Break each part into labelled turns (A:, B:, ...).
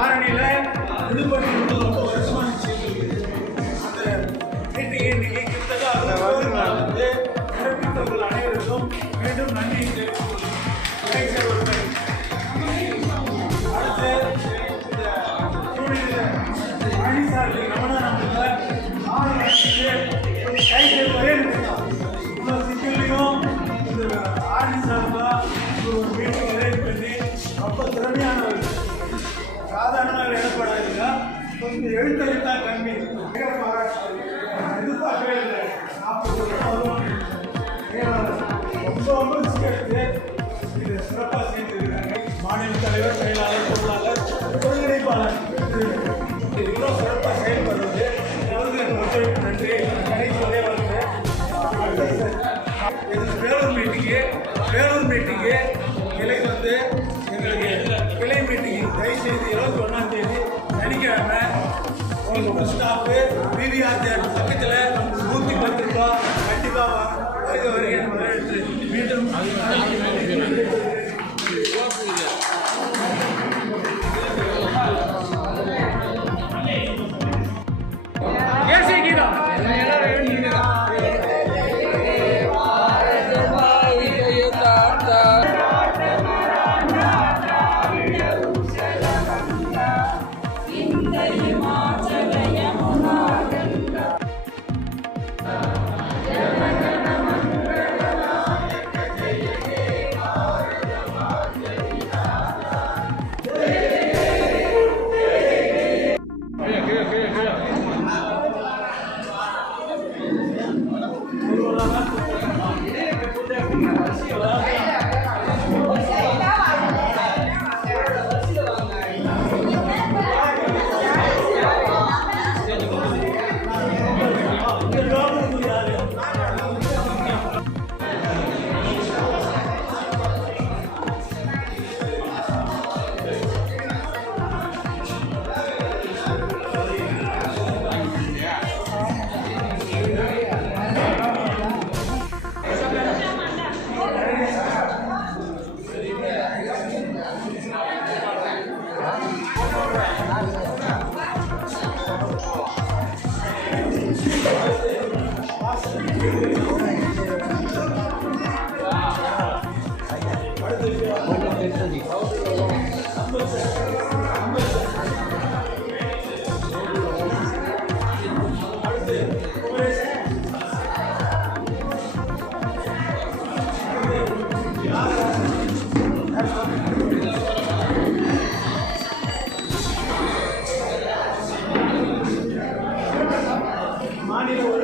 A: ஆரணியில விடுபட்டு ரொம்ப வருஷமா அந்த மீட்டிங்கை இன்னைக்கு கிட்டத்தட்ட அந்த வருங்கால வந்து சிறப்பித்தவர்கள் அனைவருக்கும் மீண்டும் நன்றி ஆர்டி சார்பாக ஒரு மீட்டிங் அரேஞ்ச் பண்ணி ரொம்ப திறமையானவர்கள் ಸಾಧಾರಣ ಹೇಳ್ಕೊಳ್ಳೋದ್ರಿಂದ ಒಂದು ಹೇಳ್ತಾ ಇದ್ದ ಕಮ್ಮಿ. ಮಹಾರಾಷ್ಟ್ರ Amen. மாநில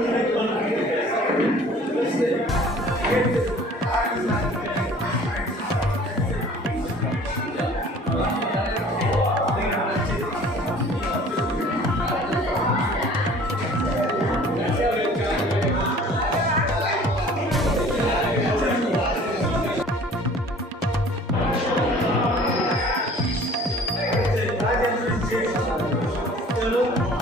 A: Thank you.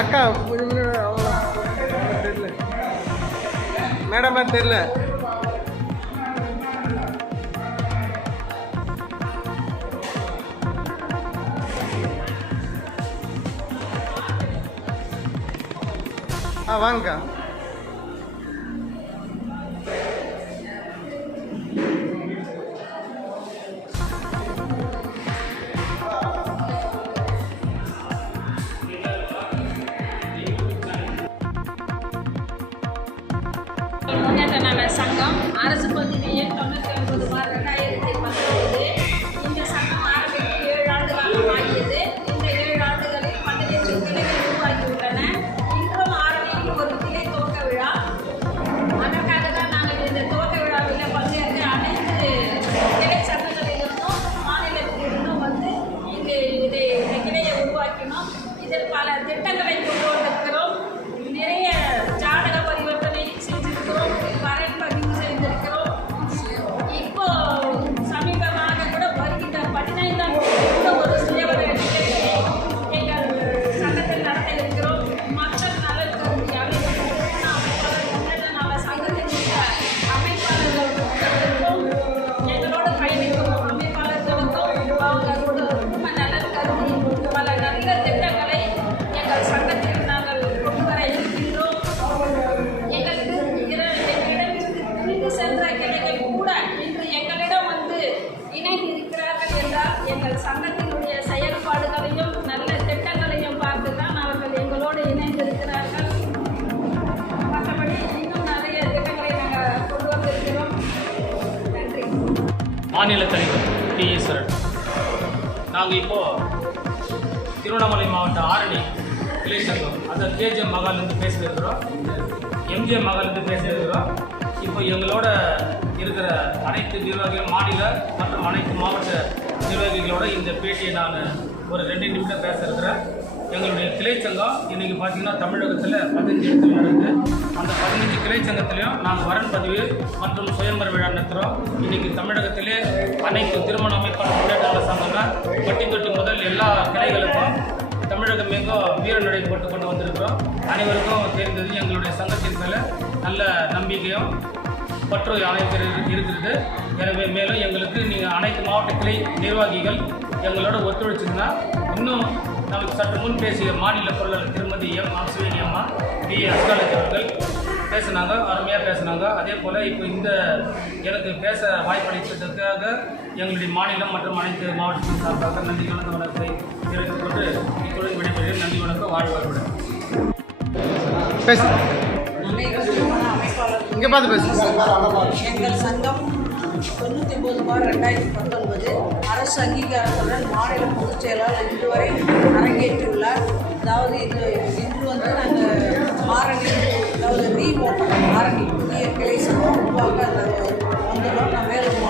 B: அக்கா தெரியல மேடம் தெரியல. ஆ வாங்கக்கா.
C: Ayun, tapos.
D: மாநில தலைவர் டி ஈஸ்வரன் நாங்கள் இப்போது திருவண்ணாமலை மாவட்ட ஆரணி கிளை சங்கம் அந்த கேஜிஎம் மகாலேருந்து பேசியிருக்கிறோம் எம்ஜிஎம் மகாலேருந்து பேசியிருக்கிறோம் இப்போ எங்களோட இருக்கிற அனைத்து நிர்வாகிகள் மாநில மற்றும் அனைத்து மாவட்ட நிர்வாகிகளோட இந்த பேட்டியை நான் ஒரு ரெண்டு நிமிடம் பேச இருக்கிறேன். எங்களுடைய கிளை சங்கம் இன்றைக்கி பார்த்தீங்கன்னா தமிழகத்தில் பதினஞ்சு இடத்துல நடக்குது அந்த பதினஞ்சு கிளை சங்கத்திலையும் நாங்கள் வரன் பதிவு மற்றும் சுயம்பர விழா நடத்துகிறோம் இன்றைக்கி தமிழகத்திலே அனைத்து திருமண அமைப்பான முன்னேற்ற நல சங்கங்கள் பட்டி தொட்டி முதல் எல்லா கிளைகளுக்கும் தமிழகம் எங்கும் வீர நடை போட்டு கொண்டு வந்திருக்கிறோம். அனைவருக்கும் தெரிந்தது எங்களுடைய சங்கத்தின் மேலே நல்ல நம்பிக்கையும் பற்று அனைத்து இரு- இருக்கிறது. எனவே மேலும் எங்களுக்கு நீங்கள் அனைத்து மாவட்ட கிளை நிர்வாகிகள் எங்களோட ஒத்துழைச்சிங்கன்னா இன்னும் நமக்கு சற்று முன் பேசிய மாநில பொருளாளர் திருமதி எம் அம்சுவேணி அம்மா பி அஸ்காலஜி அவர்கள் பேசினாங்க அருமையாக பேசினாங்க. அதே போல் இப்போ இந்த எனக்கு பேச வாய்ப்பளித்ததற்காக எங்களுடைய மாநிலம் மற்றும் அனைத்து மாவட்டத்தின் சார்பாக நன்றி கலந்த வணக்கத்தை தெரிவித்துக் கொண்டு இத்துடன் விடைபெறுகிறேன். நன்றி வணக்கம் வாழ்வு வளமுடன்
B: இங்கே பார்த்து பேசு.
E: எங்கள் சங்கம் தொண்ணூற்றி ஒம்பது பார் ரெண்டாயிரத்தி பத்தொன்பது அரசு அங்கீகாரத்துடன் மாநில பொதுச் செயலாளர் இன்று வரை அரங்கேற்றியுள்ளார். அதாவது இது இன்று வந்து நாங்கள் மாரணி அதாவது ரீ மாரணி ஆரணி புதிய கிளை சங்கம் உருவாக்க நாங்கள் வந்துள்ளோம் நான் வேலூர்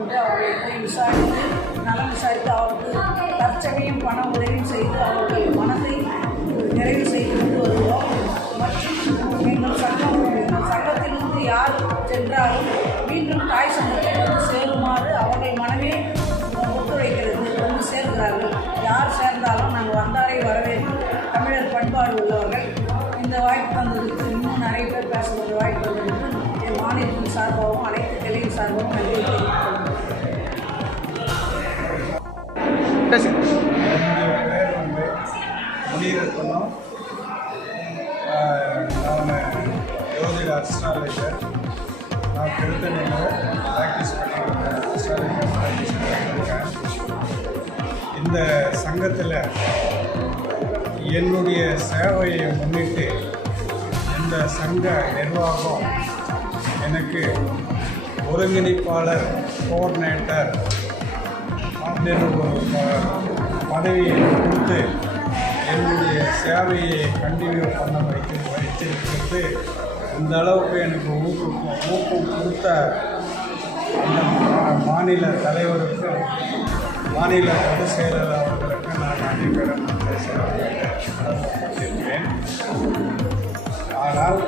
E: கொண்டு அவர்களை போய் விசாரித்து நலம் விசாரித்து அவருக்கு தற்சமயம் பண உதவியும் செய்து அவர்கள் மனதை நிறைவு செய்து கொண்டு வருகிறோம். மற்றும் எங்கள் சங்கம் எங்கள் சங்கத்திலிருந்து யார் சென்றாலும் மீண்டும் தாய் சங்கத்தை வந்து சேருமாறு அவர்கள் மனமே ஒத்துழைக்கிறது. வந்து சேர்கிறார்கள். யார் சேர்ந்தாலும் நாங்கள் வந்தாரை வரவேற்று தமிழர் பண்பாடு உள்ளவர்கள் இந்த வாய்ப்பு வந்ததுக்கு இன்னும் நிறைய பேர் பேசுகிற வாய்ப்பு வந்ததுக்கு என் மாநிலத்தின் சார்பாகவும் அனைத்து கிளையின் சார்பாகவும் நன்றி தெரிவிக்கிறேன்.
B: பேசு
F: என்னுடைய பேர் வந்து முனீரத்னம் நான் ஜோதிட அஸ்ட்ராலஜர் நான் திருத்தணியில் ப்ராக்டிஸ் பண்ணியிருக்கேன் அஸ்ட்ராலஜர் ப்ராக்டிஸ் பண்ணியிருக்கேன் இந்த சங்கத்தில் என்னுடைய சேவையை முன்னிட்டு இந்த சங்க நிர்வாகம் எனக்கு ஒருங்கிணைப்பாளர் கோஆர்டினேட்டர் பதவியை கொடுத்து என்னுடைய சேவையை கண்டினியூ பண்ண வைத்து வைத்திருக்கிறது இந்த அளவுக்கு எனக்கு ஊக்கம் ஊக்கம் கொடுத்த அந்த மாநில தலைவருக்கு மாநில பொதுச் செயலர் அவர்களுக்கு நான் அனைவரும் பேசுகிறேன் ஆனால்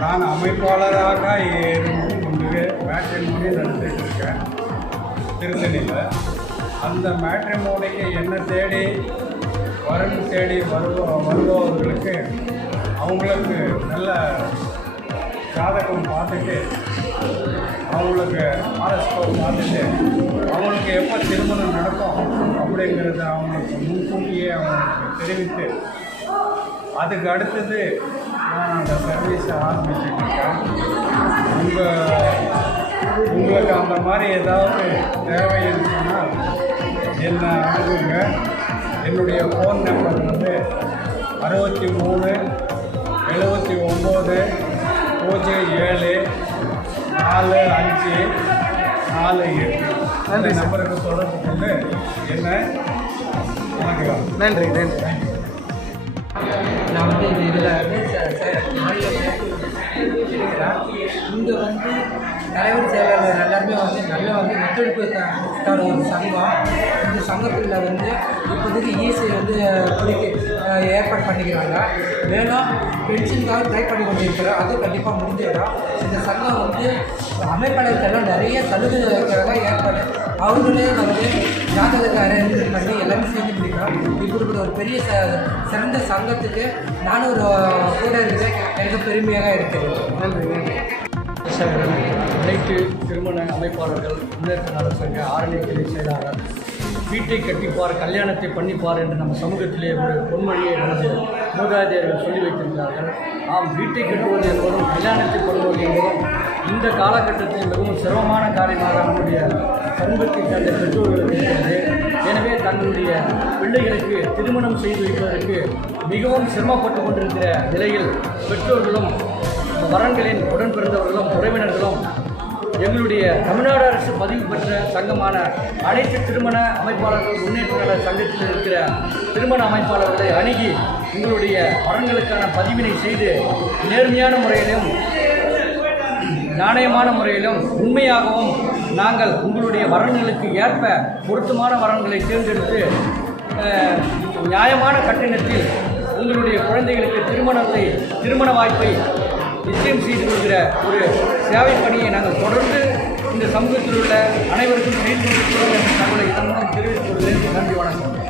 F: நான் அமைப்பாளராக இருந்து கொண்டு மேட்ரிமோனி நடத்திட்டு இருக்கேன் திருத்தணியில். அந்த மேட்ரிமோனிக்கு என்ன தேடி வரன் தேடி வருவ வருபவர்களுக்கு அவங்களுக்கு நல்ல ஜாதகம் பார்த்துட்டு அவங்களுக்கு ஆர்எஸ்கோ பார்த்துட்டு அவங்களுக்கு எப்போ திருமணம் நடக்கும் அப்படிங்கிறத அவங்களுக்கு முன்கூட்டியே அவங்களுக்கு தெரிவித்து அதுக்கு அடுத்தது நான் அந்த சர்வீஸை ஆரம்பிச்சிருக்கேன் உங்கள் உங்களுக்கு அந்த மாதிரி ஏதாவது தேவைன்னு சொன்னால் என்னை அணுகுங்க. என்னுடைய ஃபோன் நம்பர் வந்து அறுபத்தி மூணு எழுபத்தி ஒம்பது பூஜ்ஜியம் ஏழு நாலு அஞ்சு நாலு எட்டு. அந்த நம்பருக்கு தொடர்பு கொண்டு என்ன வணக்கம்
B: நன்றி நன்றி.
G: நான் வந்து இதில் இங்கே வந்து தலைவர் செயலாளர் எல்லாருமே வந்து நல்லா வந்து ஒத்துழைப்பு தர ஒரு சங்கம். இந்த சங்கத்தில் வந்து இப்போதைக்கு ஈஸி வந்து குடிக்க ஏற்பாடு பண்ணிக்கிறாங்க. மேலும் பென்ஷனுக்காக ட்ரை பண்ணி கொண்டிருக்கிறோம் அது கண்டிப்பாக முடிஞ்சிடும் இந்த சங்கம் வந்து அமைப்பாளர்களெல்லாம் நிறைய சலுகை ஏற்பாடு. அவங்களே வந்து ஜாதகத்தை அரேஞ்ச் பண்ணி எல்லாமே சேர்ந்து பிடிக்கிறோம் இப்படி ஒரு பெரிய ச சிறந்த சங்கத்துக்கு நானும் ஒரு கூட இருக்கிறது எனக்கு பெருமையாக இருக்கிறது.
B: நன்றி நன்றி.
H: அனைத்து திருமண அமைப்பாளர்கள் முன்னேற்ற நல சங்க ஆரணி கிளை செயலாளர் வீட்டை கட்டிப்பார் கல்யாணத்தை பண்ணிப்பார் என்று நம்ம சமூகத்திலே ஒரு பொன்மொழியை நமது மூதாதையர்கள் சொல்லி வைத்திருக்கிறார்கள். ஆம் வீட்டை கட்டுவது என்பதும் கல்யாணத்தை பண்ணுவது என்பதும் இந்த காலகட்டத்தில் மிகவும் சிரமமான காரியமாக நம்முடைய சமூகத்தை சேர்ந்த பெற்றோர்களுக்கு இருக்கிறது. எனவே தங்களுடைய பிள்ளைகளுக்கு திருமணம் செய்து வைப்பதற்கு மிகவும் சிரமப்பட்டு கொண்டிருக்கிற நிலையில் பெற்றோர்களும் வரன்களின் உடன் பிறந்தவர்களும் உறவினர்களும் எங்களுடைய தமிழ்நாடு அரசு பதிவு பெற்ற சங்கமான அனைத்து திருமண அமைப்பாளர்கள் முன்னேற்ற சங்கத்தில் இருக்கிற திருமண அமைப்பாளர்களை அணுகி உங்களுடைய வரன்களுக்கான பதிவினை செய்து நேர்மையான முறையிலும் நாணயமான முறையிலும் உண்மையாகவும் நாங்கள் உங்களுடைய வரன்களுக்கு ஏற்ப பொருத்தமான வரன்களை தேர்ந்தெடுத்து நியாயமான கட்டணத்தில் உங்களுடைய குழந்தைகளுக்கு திருமணத்தை திருமண வாய்ப்பை விஜயம் செய்து ஒரு சேவை பணியை நாங்கள் தொடர்ந்து இந்த சமூகத்தில் உள்ள அனைவருக்கும் மீன் கொடுக்கிறோம் என்ற தகவலை இதன் மூலம் தெரிவித்துக் கொள்கிறேன். நன்றி வணக்கம்.